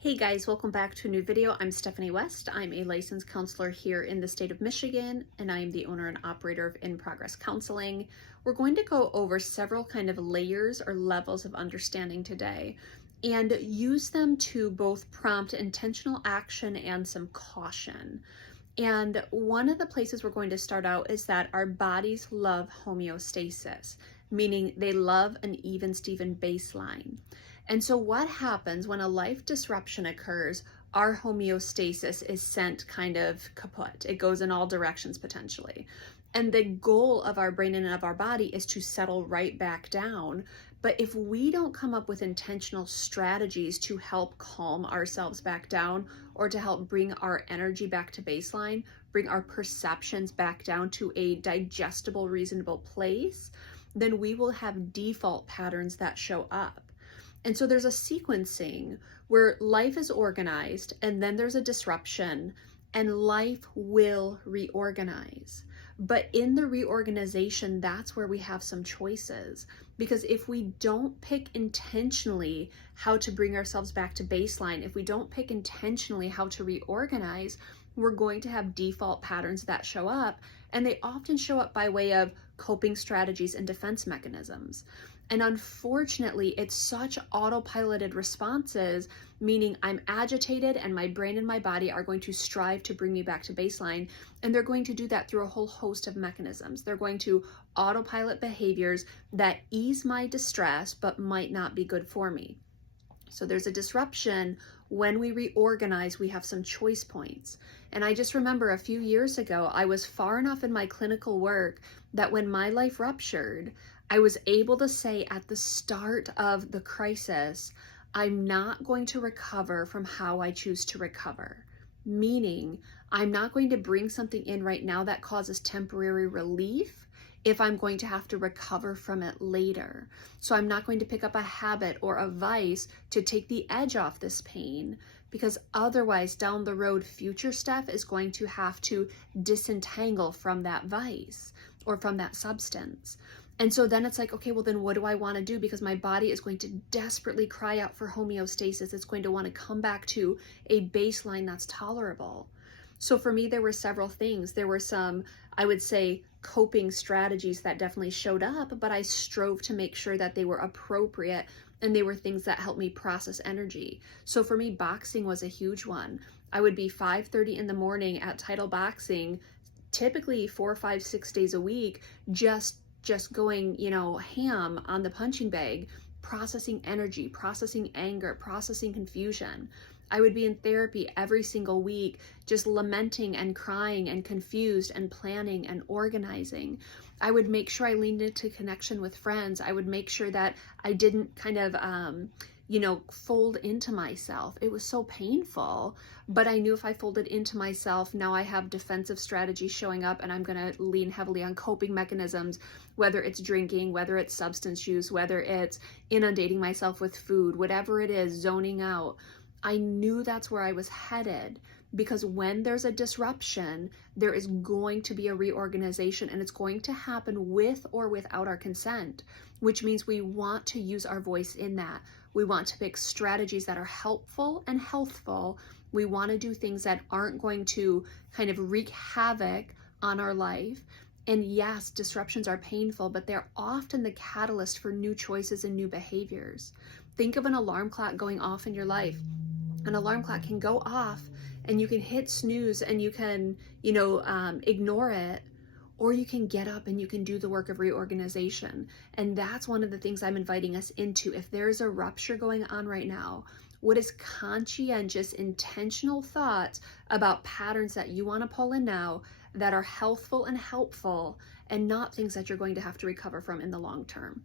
Hey guys, welcome back to a new video. I'm Stephanie West. I'm a licensed counselor here in the state of Michigan, and I am the owner and operator of In Progress Counseling. We're going to go over several kind of layers or levels of understanding today and use them to both prompt intentional action and some caution. And one of the places we're going to start out is that our bodies love homeostasis, meaning they love an even Steven baseline. And so what happens when a life disruption occurs, our homeostasis is sent kind of kaput. It goes in all directions potentially. And the goal of our brain and of our body is to settle right back down. But if we don't come up with intentional strategies to help calm ourselves back down or to help bring our energy back to baseline, bring our perceptions back down to a digestible, reasonable place, then we will have default patterns that show up. And so there's a sequencing where life is organized and then there's a disruption and life will reorganize. But in the reorganization, that's where we have some choices. Because if we don't pick intentionally how to bring ourselves back to baseline, if we don't pick intentionally how to reorganize, we're going to have default patterns that show up. And they often show up by way of coping strategies and defense mechanisms. And unfortunately, it's such autopiloted responses, meaning I'm agitated and my brain and my body are going to strive to bring me back to baseline. And they're going to do that through a whole host of mechanisms. They're going to autopilot behaviors that ease my distress, but might not be good for me. So there's a disruption. When we reorganize, we have some choice points. And I just remember a few years ago, I was far enough in my clinical work that when my life ruptured, I was able to say at the start of the crisis, I'm not going to recover from how I choose to recover. Meaning, I'm not going to bring something in right now that causes temporary relief if I'm going to have to recover from it later. So I'm not going to pick up a habit or a vice to take the edge off this pain, because otherwise down the road, future stuff is going to have to disentangle from that vice or from that substance. And so then it's like, okay, well then what do I want to do? Because my body is going to desperately cry out for homeostasis. It's going to want to come back to a baseline that's tolerable. So for me, there were several things. There were some, I would say, coping strategies that definitely showed up, but I strove to make sure that they were appropriate and they were things that helped me process energy. So for me, boxing was a huge one. I would be 5:30 in the morning at Title Boxing, typically 4, 5, 6 days a week, just going, ham on the punching bag, processing energy, processing anger, processing confusion. I would be in therapy every single week, just lamenting and crying and confused and planning and organizing. I would make sure I leaned into connection with friends. I would make sure that I didn't kind of, fold into myself. It was so painful, but I knew if I folded into myself, now I have defensive strategies showing up and I'm going to lean heavily on coping mechanisms, whether it's drinking, whether it's substance use, whether it's inundating myself with food, whatever it is, zoning out. I knew that's where I was headed, because when there's a disruption, there is going to be a reorganization, and it's going to happen with or without our consent, which means we want to use our voice in that. We want to pick strategies that are helpful and healthful. We want to do things that aren't going to kind of wreak havoc on our life. And yes, disruptions are painful, but they're often the catalyst for new choices and new behaviors. Think of an alarm clock going off in your life. An alarm clock can go off and you can hit snooze and you can, ignore it, or you can get up and you can do the work of reorganization. And that's one of the things I'm inviting us into. If there's a rupture going on right now, what is conscientious, intentional thoughts about patterns that you want to pull in now that are healthful and helpful, and not things that you're going to have to recover from in the long term?